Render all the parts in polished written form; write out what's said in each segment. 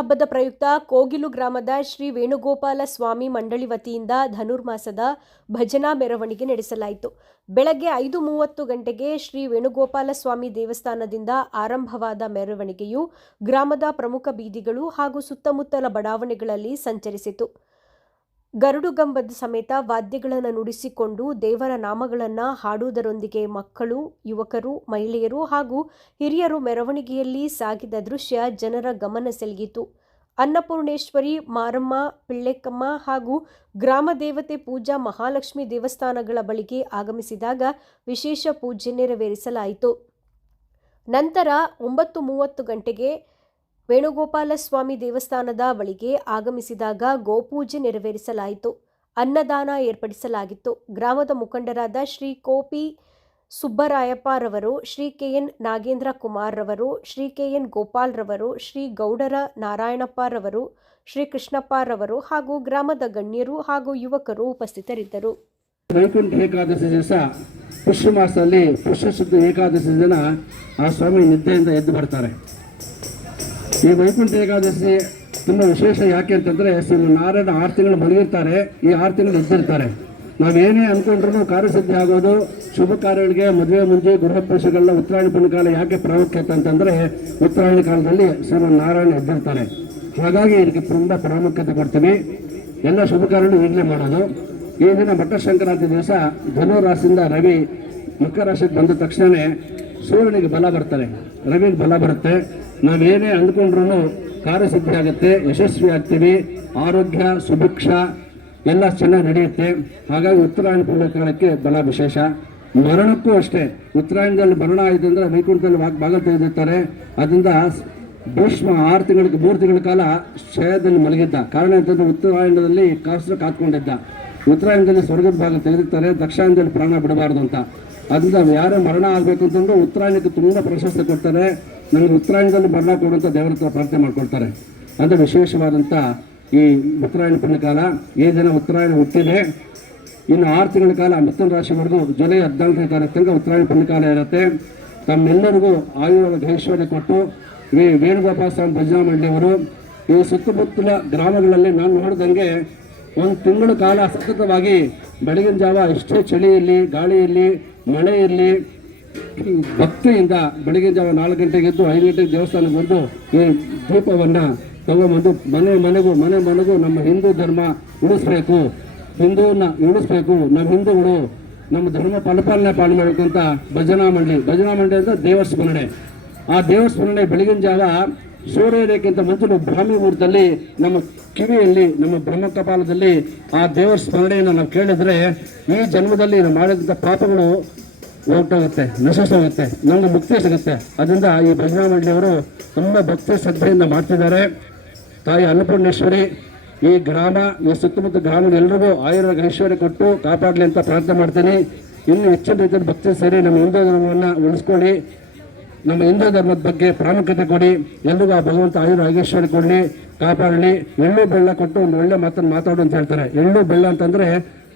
ಹಬ್ಬದ ಪ್ರಯುಕ್ತ ಕೋಗಿಲು ಗ್ರಾಮದ ಶ್ರೀ ವೇಣುಗೋಪಾಲ ಸ್ವಾಮಿ ಮಂಡಳಿ ವತಿಯಿಂದ ಧನುರ್ಮಾಸದ ಭಜನಾ ಮೆರವಣಿಗೆ ನಡೆಸಲಾಯಿತು. ಬೆಳಗ್ಗೆ 5:30 ಗಂಟೆಗೆ ಶ್ರೀ ವೇಣುಗೋಪಾಲ ಸ್ವಾಮಿ ದೇವಸ್ಥಾನದಿಂದ ಆರಂಭವಾದ ಮೆರವಣಿಗೆಯು ಗ್ರಾಮದ ಪ್ರಮುಖ ಬೀದಿಗಳು ಹಾಗೂ ಸುತ್ತಮುತ್ತಲ ಬಡಾವಣೆಗಳಲ್ಲಿ ಸಂಚರಿಸಿತು. ಗರುಡುಗಂಬದ ಸಮೇತ ವಾದ್ಯಗಳನ್ನು ನುಡಿಸಿಕೊಂಡು ದೇವರ ನಾಮಗಳನ್ನು ಹಾಡುವುದರೊಂದಿಗೆ ಮಕ್ಕಳು, ಯುವಕರು, ಮಹಿಳೆಯರು ಹಾಗೂ ಹಿರಿಯರು ಮೆರವಣಿಗೆಯಲ್ಲಿ ಸಾಗಿದ ದೃಶ್ಯ ಜನರ ಗಮನ ಸೆಳೆಯಿತು. ಅನ್ನಪೂರ್ಣೇಶ್ವರಿ, ಮಾರಮ್ಮ, ಪಿಳ್ಳೆಕಮ್ಮ ಹಾಗೂ ಗ್ರಾಮ ದೇವತೆ ಪೂಜಾ ಮಹಾಲಕ್ಷ್ಮಿ ದೇವಸ್ಥಾನಗಳ ಬಳಿಗೆ ಆಗಮಿಸಿದಾಗ ವಿಶೇಷ ಪೂಜೆ ನೆರವೇರಿಸಲಾಯಿತು. ನಂತರ 9:30 ಗಂಟೆಗೆ ವೇಣುಗೋಪಾಲ ಸ್ವಾಮಿ ದೇವಸ್ಥಾನದ ಬಳಿಗೆ ಆಗಮಿಸಿದಾಗ ಗೋಪೂಜೆ ನೆರವೇರಿಸಲಾಯಿತು. ಅನ್ನದಾನ ಏರ್ಪಡಿಸಲಾಗಿತ್ತು. ಗ್ರಾಮದ ಮುಖಂಡರಾದ ಶ್ರೀ ಕೋಪಿ ಸುಬ್ಬರಾಯಪ್ಪರವರು, ಶ್ರೀ ಕೆಎನ್ ನಾಗೇಂದ್ರ ಕುಮಾರ್ರವರು, ಶ್ರೀ ಕೆಎನ್ ಗೋಪಾಲ್ರವರು, ಶ್ರೀ ಗೌಡರ ನಾರಾಯಣಪ್ಪರವರು, ಶ್ರೀ ಕೃಷ್ಣಪ್ಪರವರು ಹಾಗೂ ಗ್ರಾಮದ ಗಣ್ಯರು ಹಾಗೂ ಯುವಕರು ಉಪಸ್ಥಿತರಿದ್ದರು. ವೈಕುಂಠ ಏಕಾದಶಿ ದಿವಸ ಪುಷ್ಯ ಮಾಸದಲ್ಲಿ ಪುಷ್ಯ ಶುದ್ಧ ಏಕಾದಶಿ ದಿನ ಆ ಸ್ವಾಮಿ ನಿದ್ದೆಯಿಂದ ಎದ್ದು ಬರ್ತಾರೆ. ಈ ವೈಕುಂಠ ಏಕಾದಶಿ ತುಂಬ ವಿಶೇಷ. ಯಾಕೆ ಅಂತಂದರೆ ಶ್ರೀ ನಾರಾಯಣ 6 ತಿಂಗಳು ಮಲಗಿರ್ತಾರೆ, ಈ 6 ತಿಂಗಳು ಎದ್ದಿರ್ತಾರೆ. ನಾವೇನೇ ಅಂದ್ಕೊಂಡ್ರೂ ಕಾರ್ಯಸಿದ್ಧಿ ಆಗೋದು, ಶುಭ ಕಾರ್ಯಗಳಿಗೆ, ಮದುವೆ ಮುಂಚೆ, ಗೃಹಪ್ರವೇಶಗಳ ಉತ್ತರಾಯಣ ಪುಣ್ಯಕಾಲ ಯಾಕೆ ಪ್ರಾಮುಖ್ಯತೆ ಅಂತಂದರೆ ಉತ್ತರಾಯಣ ಕಾಲದಲ್ಲಿ ಶ್ರೀಮನ್ ನಾರಾಯಣ ಎದ್ದಿರ್ತಾರೆ. ಹಾಗಾಗಿ ಇದಕ್ಕೆ ತುಂಬ ಪ್ರಾಮುಖ್ಯತೆ ಕೊಡ್ತೀವಿ. ಎಲ್ಲ ಶುಭ ಕಾರ್ಯಗಳು ಈಗಲೇ ಮಾಡೋದು. ಈ ದಿನ ಮಕರ ಸಂಕ್ರಾಂತಿ ದಿವಸ ಧನು ರಾಶಿಯಿಂದ ರವಿ ಮಕರ ರಾಶಿಗೆ ಬಂದ ತಕ್ಷಣವೇ ಸೂರ್ಯನಿಗೆ ಬಲ ಬರ್ತಾರೆ, ರವಿಗೆ ಬಲ ಬರುತ್ತೆ. ನಾವೇನೇ ಅಂದ್ಕೊಂಡ್ರೂ ಕಾರ್ಯಸಿದ್ಧಿ ಆಗುತ್ತೆ, ಯಶಸ್ವಿ ಆಗ್ತೀವಿ, ಆರೋಗ್ಯ ಸುಭಿಕ್ಷ ಎಲ್ಲ ಚೆನ್ನಾಗಿ ನಡೆಯುತ್ತೆ. ಹಾಗಾಗಿ ಉತ್ತರಾಯಣ ಪುಣ್ಯಕಾಲಕ್ಕೆ ಬಲ ವಿಶೇಷ. ಮರಣಕ್ಕೂ ಅಷ್ಟೇ. ಉತ್ತರಾಯಣದಲ್ಲಿ ಮರಣ ಆಯಿತು ಅಂದರೆ ವೈಕುಂಠದಲ್ಲಿ ಭಾಗ ತೆಗೆದಿರ್ತಾರೆ. ಅದರಿಂದ ಭೀಷ್ಮ 3 ತಿಂಗಳ ಕಾಲ ಕ್ಷಯದಲ್ಲಿ ಮಲಗಿದ್ದ. ಕಾರಣ ಅಂತಂದರೆ ಉತ್ತರಾಯಣದಲ್ಲಿ ಕಾತ್ಕೊಂಡಿದ್ದ. ಉತ್ತರಾಯಣದಲ್ಲಿ ಸ್ವರ್ಗದ ಭಾಗ ತೆಗೆದಿರ್ತಾರೆ, ದಕ್ಷಿಣದಲ್ಲಿ ಪ್ರಾಣ ಬಿಡಬಾರ್ದು ಅಂತ. ಅದರಿಂದ ಯಾರೇ ಮರಣ ಆಗಬೇಕು ಅಂತಂದ್ರೆ ಉತ್ತರಾಯಣಕ್ಕೆ ತುಂಬ ಪ್ರಶಸ್ತಿ ಕೊಡ್ತಾರೆ. ನನಗೆ ಉತ್ತರಾಯಣದಲ್ಲಿ ಮರಣ ಕೊಡುವಂಥ ದೇವರ ಹತ್ರ ಪ್ರಾರ್ಥನೆ ಮಾಡ್ಕೊಳ್ತಾರೆ. ಅದು ವಿಶೇಷವಾದಂಥ ಈ ಉತ್ತರಾಯಣ ಪುಣ್ಯಕಾಲ. ಈ ದಿನ ಉತ್ತರಾಯಣ ಹುಟ್ಟಿದೆ. ಇನ್ನು 6 ತಿಂಗಳ ಕಾಲ ಮಿಥುನ ರಾಶಿವರೆಗೂ ಜುಲೈ 14ನೇ ತಾರೀಕು ತನಕ ಉತ್ತರಾಯಣ ಪುಣ್ಯಕಾಲ ಇರುತ್ತೆ. ತಮ್ಮೆಲ್ಲರಿಗೂ ಆಯುರ್ವೇದ ಐಶ್ವರ್ಯ ಕೊಟ್ಟು ವೇಣುಗೋಪಾಲ ಸ್ವಾಮಿ ಭಜನಾ ಮಂಡಳಿಯವರು ಈ ಸುತ್ತಮುತ್ತಲ ಗ್ರಾಮಗಳಲ್ಲಿ ನಾನು ನೋಡಿದಂಗೆ 1 ತಿಂಗಳ ಕಾಲ ಸತತವಾಗಿ ಬೆಳಗಿನ ಜಾವ ಎಷ್ಟೇ ಚಳಿಯಲ್ಲಿ, ಗಾಳಿಯಲ್ಲಿ, ಮಳೆ ಇರಲಿ, ಭಕ್ತಿಯಿಂದ ಬೆಳಗಿನ ಜಾವ 4 ಗಂಟೆಗೆ ಎದ್ದು 5 ಗಂಟೆಗೆ ದೇವಸ್ಥಾನಕ್ಕೆ ಬಂದು ಈ ದೀಪವನ್ನು ತಗೊಂಬಂದು ಮನೆ ಮನೆಗೂ ನಮ್ಮ ಹಿಂದೂ ಧರ್ಮ ಉಳಿಸ್ಬೇಕು, ಹಿಂದೂನ ಉಳಿಸ್ಬೇಕು, ನಮ್ಮ ಹಿಂದೂಗಳು ನಮ್ಮ ಧರ್ಮ ಪಾಲನೆ ಮಾಡಬೇಕು ಅಂತ ಭಜನಾ ಮಂಡಳಿ ಅಂತ ದೇವಸ್ಮರಣೆ. ಆ ದೇವಸ್ಮರಣೆ ಬೆಳಗಿನ ಜಾವ ಸೂರ್ಯೋದಯಕ್ಕಿಂತ ಮುಂಚೆ ಬ್ರಾಹ್ಮಿ ಮುಹೂರ್ತದಲ್ಲಿ ನಮ್ಮ ಕಿವಿಯಲ್ಲಿ, ನಮ್ಮ ಬ್ರಹ್ಮ ಕಪಾಲದಲ್ಲಿ ಆ ದೇವರ ಸ್ಮರಣೆಯನ್ನು ನಾವು ಕೇಳಿದ್ರೆ ಈ ಜನ್ಮದಲ್ಲಿ ನಾವು ಮಾಡಿದಂಥ ಪಾಪಗಳು ಹೊರಟೋಗುತ್ತೆ, ನಶಿಸೋಗುತ್ತೆ, ನಮಗೆ ಮುಕ್ತಿ ಸಿಗುತ್ತೆ. ಅದರಿಂದ ಈ ಭಜನಾ ಮಂಡಳಿಯವರು ತುಂಬ ಭಕ್ತಿ ಶ್ರದ್ಧೆಯಿಂದ ಮಾಡ್ತಿದ್ದಾರೆ. ತಾಯಿ ಅನ್ನಪೂರ್ಣೇಶ್ವರಿ ಈ ಗ್ರಾಮ, ಈ ಸುತ್ತಮುತ್ತ ಗ್ರಾಮಗಳೆಲ್ಲರಿಗೂ ಆಯುರ್ವೇದ ಐಶ್ವರ್ಯ ಕೊಟ್ಟು ಕಾಪಾಡಲಿ ಅಂತ ಪ್ರಾರ್ಥನೆ ಮಾಡ್ತೀನಿ. ಇನ್ನು ಹೆಚ್ಚಿನ ರೀತಿಯಲ್ಲಿ ಭಕ್ತಿ ಸೇರಿ ನಮ್ಮ ಹಿಂದೂ ಧರ್ಮವನ್ನು ಉಳಿಸ್ಕೊಳ್ಳಿ, ನಮ್ಮ ಹಿಂದೂ ಧರ್ಮದ ಬಗ್ಗೆ ಪ್ರಾಮುಖ್ಯತೆ ಕೊಡಿ. ಎಲ್ರಿಗೂ ಆ ಭಗವಂತ ಐಶ್ವರ್ಯ ಕೊಡಲಿ, ಕಾಪಾಡಲಿ. ಎಳ್ಳು ಬೆಲ್ಲ ಕೊಟ್ಟು ಒಂದು ಒಳ್ಳೆ ಮಾತನ್ನು ಮಾತಾಡು ಅಂತ ಹೇಳ್ತಾರೆ. ಎಳ್ಳು ಬೆಲ್ಲ ಅಂತಂದರೆ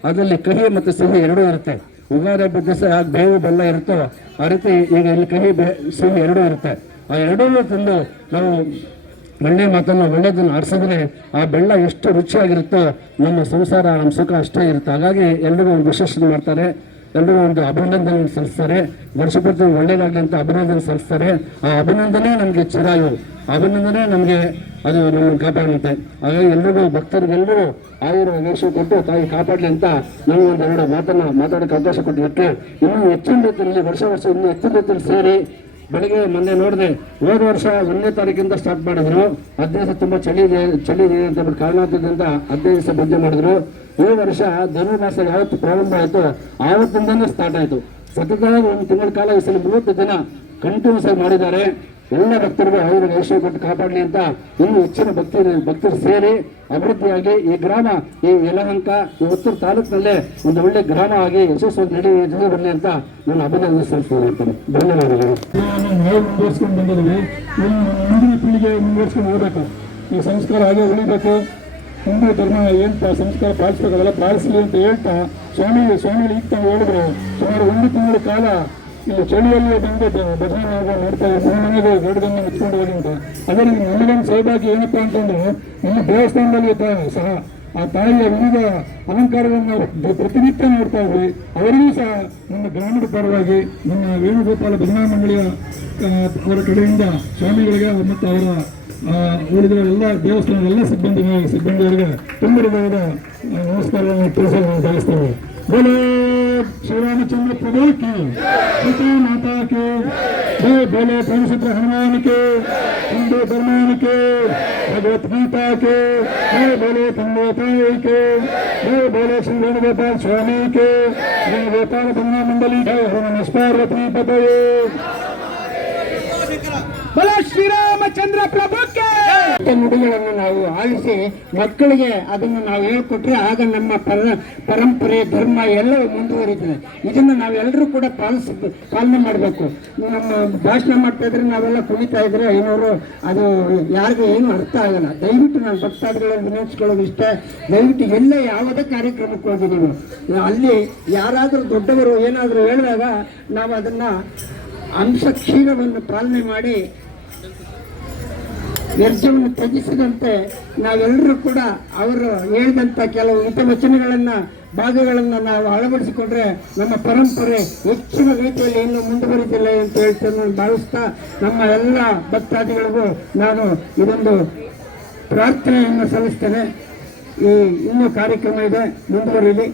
ಅದರಲ್ಲಿ ಕಹಿ ಮತ್ತು ಸಿಹಿ ಎರಡೂ ಇರುತ್ತೆ. ಉಗಾದಿ ಹಬ್ಬದ ದಿವಸ ಯಾಕೆ ಬೇವು ಬೆಲ್ಲ ಇರುತ್ತೋ ಆ ರೀತಿ ಈಗ ಇಲ್ಲಿ ಕಹಿ ಸಿಹಿ ಎರಡೂ ಇರುತ್ತೆ. ಆ ಎರಡೂ ತಿಂದು ನಾವು ಒಳ್ಳೆ ಮಾತನ್ನು, ಒಳ್ಳೆಯದನ್ನು ಆರಿಸಿದ್ರೆ ಆ ಬೆಲ್ಲ ಎಷ್ಟು ರುಚಿಯಾಗಿರುತ್ತೋ ನಮ್ಮ ಸಂಸಾರ, ನಮ್ಮ ಸುಖ ಅಷ್ಟೇ ಇರುತ್ತೆ. ಹಾಗಾಗಿ ಎಲ್ರಿಗೂ ಒಂದು ವಿಶೇಷತೆ ಮಾಡ್ತಾರೆ, ಎಲ್ಲರೂ ಒಂದು ಅಭಿನಂದನೆ ಸಲ್ಲಿಸ್ತಾರೆ. ವರ್ಷಪೂರ್ತಿ ಒಳ್ಳೆಯದಾಗಲಿ ಅಂತ ಅಭಿನಂದನೆ ಸಲ್ಲಿಸ್ತಾರೆ. ಆ ಅಭಿನಂದನೆ ನಮಗೆ ಚಿರಾಯು, ಅಭಿನಂದನೆ ನಮಗೆ ಅದು ನಮ್ಮನ್ನು ಕಾಪಾಡುತ್ತೆ. ಹಾಗಾಗಿ ಎಲ್ರಿಗೂ ಭಕ್ತರಿಗೆಲ್ಲರೂ ಆಯುರ್ವೇದ ಕೊಟ್ಟು ತಾಯಿ ಕಾಪಾಡಲಿ ಅಂತ ನಾವು ಒಂದು 2 ಮಾತನ್ನು ಮಾತಾಡೋಕ್ಕೆ ಅವಕಾಶ ಕೊಟ್ಟಿದ್ದಕ್ಕೆ ಇನ್ನೂ ಹೆಚ್ಚಿನ ರೀತಿಯಲ್ಲಿ ವರ್ಷ ಇನ್ನೂ ಹೆಚ್ಚಿನ ರೀತಿಯಲ್ಲಿ ಸೇರಿ ಬೆಳಗ್ಗೆ ಮೊನ್ನೆ ನೋಡಿದೆ, ಹೋದ ವರ್ಷ 1ನೇ ತಾರೀಕಿಂದ ಸ್ಟಾರ್ಟ್ ಮಾಡಿದ್ರು. 15 ದಿವಸ ತುಂಬ ಚಳಿ ಇದೆ ಅಂತ ಬಿಟ್ಟು ಕಾರಣದಿಂದ 15 ದಿವಸ ಭಜನೆ ಮಾಡಿದ್ರು. ಈ ವರ್ಷ ಧನುರ್ಮಾಸ ಯಾವತ್ತು ಪ್ರಾರಂಭ ಆಯಿತು ಆವತ್ತಿಂದನೇ ಸ್ಟಾರ್ಟ್ ಆಯಿತು. ಸತತವಾಗಿ 1 ತಿಂಗಳ ಕಾಲ ಈ ಸಲ 30 ದಿನ ಕಂಟಿನ್ಯೂಸ್ ಆಗಿ ಮಾಡಿದ್ದಾರೆ. ಎಲ್ಲ ಭಕ್ತರಿಗೂ ಆಯುರ್ವೇದ ಐಶ್ವರ್ಯ ಕೊಟ್ಟು ಕಾಪಾಡಲಿ ಅಂತ ಇನ್ನೂ ಹೆಚ್ಚಿನ ಭಕ್ತರು ಸೇರಿ ಅಭಿವೃದ್ಧಿಯಾಗಿ ಈ ಗ್ರಾಮ, ಈ ಯಲಹಂಕ, ಈ ಉತ್ತರ ತಾಲೂಕಿನಲ್ಲೇ ಒಂದು ಒಳ್ಳೆ ಗ್ರಾಮ ಆಗಿ ಯಶಸ್ವಿ ನಡೆದು ಬರಲಿ ಅಂತ ನಾನು ಅಭಿನಂದನೆ ಸಲ್ಲಿಸ್ತೀನಿ. ಧನ್ಯವಾದಗಳು. ಮುಂದುವರ್ಸ್ಕೊಂಡು ಬಂದಿದ್ದೀವಿ. ಮುಂದಿನ ಪೀಳಿಗೆ ಮುಂದುವರ್ಸ್ಕೊಂಡು ಹೋಗ್ಬೇಕು. ಈ ಸಂಸ್ಕಾರ ಹಾಗೆ ಉಳಿಬೇಕು. ಹಿಂದೂ ಧರ್ಮ ಏನು ಸಂಸ್ಕಾರ ಪಾಲಿಸ್ಬೇಕಲ್ಲ ಪಾಲಿಸಲಿ ಅಂತ ಹೇಳ್ತಾ ಸ್ವಾಮಿಗಳು ಈಗ ತಾವು ಹೇಳಿದ್ರು ಸುಮಾರು 1 ತಿಂಗಳ ಕಾಲ ಇಲ್ಲಿ ಚಳಿಯಲ್ಲಿ ಬಂದು ಭಜನೆ ನೋಡ್ತಾ ಇದ್ದಾರೆ, ಮನೆಗೆ ಗರುಡಗನ್ನ ಮುಚ್ಕೊಂಡು ಹೋಗಿ ಅಂತ. ಅದೇ ನಮಗೊಂದು ಸೌಭಾಗ್ಯ ಏನಪ್ಪಾ ಅಂತಂದ್ರೆ, ನಮ್ಮ ದೇವಸ್ಥಾನದಲ್ಲಿ ಸಹ ಆ ತಾಯಿಯ ವಿವಿಧ ಅಲಂಕಾರಗಳನ್ನು ಪ್ರತಿನಿತ್ಯ ನೋಡ್ತಾ ಇದ್ವಿ. ಅವರಿಗೂ ಸಹ ನಮ್ಮ ಗ್ರಾಮದ ಪರವಾಗಿ ನಮ್ಮ ವೇಣುಗೋಪಾಲ ಭಜನಾ ಮಂಡಳಿಯ ಅವರ ಕಡೆಯಿಂದ ಸ್ವಾಮಿಗಳಿಗೆ ಮತ್ತು ಅವರ ಉಳಿದ ಎಲ್ಲ ದೇವಸ್ಥಾನದ ಎಲ್ಲ ಸಿಬ್ಬಂದಿಯವರಿಗೆ ತುಂಬ ಹೃದಯದ ನಮಸ್ಕಾರವನ್ನು ತಿಳಿಸಲು ಬಯಸ್ತೇವೆ. बोलो श्री रामचंद्र प्रभु की, सीता माता की जय, बोलो पवित्र हनुमान के, हिंदू धर्मान के, भगवत गीता के जय, बोलो गंगोपाल के जय, बोलो श्री वेणुगोपाल स्वामी के, वेणुगोपाल भजना मंडली जय, नमः पार्वती पतये, बोलो श्री रामचंद्र प्रभु के. ನುಡಿಗಳನ್ನು ನಾವು ಆಲಿಸಿ ಮಕ್ಕಳಿಗೆ ಅದನ್ನು ನಾವು ಹೇಳ್ಕೊಟ್ರೆ ಆಗ ನಮ್ಮ ಪರಂಪರೆ ಧರ್ಮ ಎಲ್ಲವೂ ಮುಂದುವರಿತದೆ. ಇದನ್ನು ನಾವೆಲ್ಲರೂ ಕೂಡ ಪಾಲನೆ ಮಾಡಬೇಕು. ನಮ್ಮ ಭಾಷಣ ಮಾಡ್ತಾ ಇದ್ರೆ ನಾವೆಲ್ಲ ಕುಣಿತಾ ಇದ್ರೆ ಐನೂರು ಅದು ಯಾರಿಗೂ ಏನು ಅರ್ಥ ಆಗಲ್ಲ. ದಯವಿಟ್ಟು ನಾನು ಭಕ್ತಾದಿಗಳನ್ನು ವಿನಂತಿಸ್ಕೊಳ್ಳೋದು ಇಷ್ಟ, ದಯವಿಟ್ಟು ಎಲ್ಲೇ ಯಾವುದೇ ಕಾರ್ಯಕ್ರಮಕ್ಕೆ ಹೋಗಿದ್ದೀವಿ ಅಲ್ಲಿ ಯಾರಾದರೂ ದೊಡ್ಡವರು ಏನಾದರೂ ಹೇಳಿದಾಗ ನಾವು ಅದನ್ನು ಅಂಶ ಕ್ಷೀರವನ್ನು ಪಾಲನೆ ಮಾಡಿ ವ್ಯರ್ಥವನ್ನು ತ್ಯಜಿಸಿದಂತೆ ನಾವೆಲ್ಲರೂ ಕೂಡ ಅವರು ಹೇಳಿದಂಥ ಕೆಲವು ಹಿತವಚನಗಳನ್ನು ಭಾಗಗಳನ್ನು ನಾವು ಅಳವಡಿಸಿಕೊಂಡ್ರೆ ನಮ್ಮ ಪರಂಪರೆ ಹೆಚ್ಚಿನ ರೀತಿಯಲ್ಲಿ ಇನ್ನೂ ಮುಂದುವರಿದಿಲ್ಲ ಅಂತ ಹೇಳ್ತೇನೆ ನಾನು ಭಾವಿಸ್ತಾ, ನಮ್ಮ ಎಲ್ಲ ಭಕ್ತಾದಿಗಳಿಗೂ ನಾನು ಇದೊಂದು ಪ್ರಾರ್ಥನೆಯನ್ನು ಸಲ್ಲಿಸ್ತೇನೆ. ಇನ್ನೂ ಕಾರ್ಯಕ್ರಮ ಇದೆ, ಮುಂದುವರಿಲಿ.